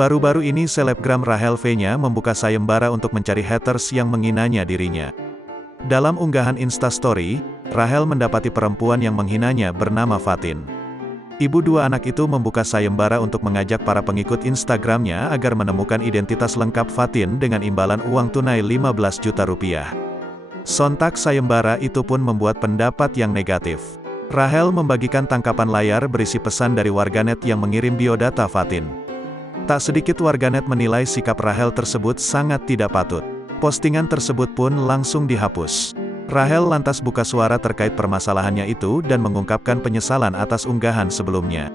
Baru-baru ini selebgram Rachel V-nya membuka sayembara untuk mencari haters yang menghinanya dirinya. Dalam unggahan Instastory, Rachel mendapati perempuan yang menghinanya bernama Fatin. Ibu dua anak itu membuka sayembara untuk mengajak para pengikut Instagramnya agar menemukan identitas lengkap Fatin dengan imbalan uang tunai 15 juta rupiah. Sontak sayembara itu pun membuat pendapat yang negatif. Rachel membagikan tangkapan layar berisi pesan dari warganet yang mengirim biodata Fatin. Tak sedikit warganet menilai sikap Rachel tersebut sangat tidak patut. Postingan tersebut pun langsung dihapus. Rachel lantas buka suara terkait permasalahannya itu dan mengungkapkan penyesalan atas unggahan sebelumnya.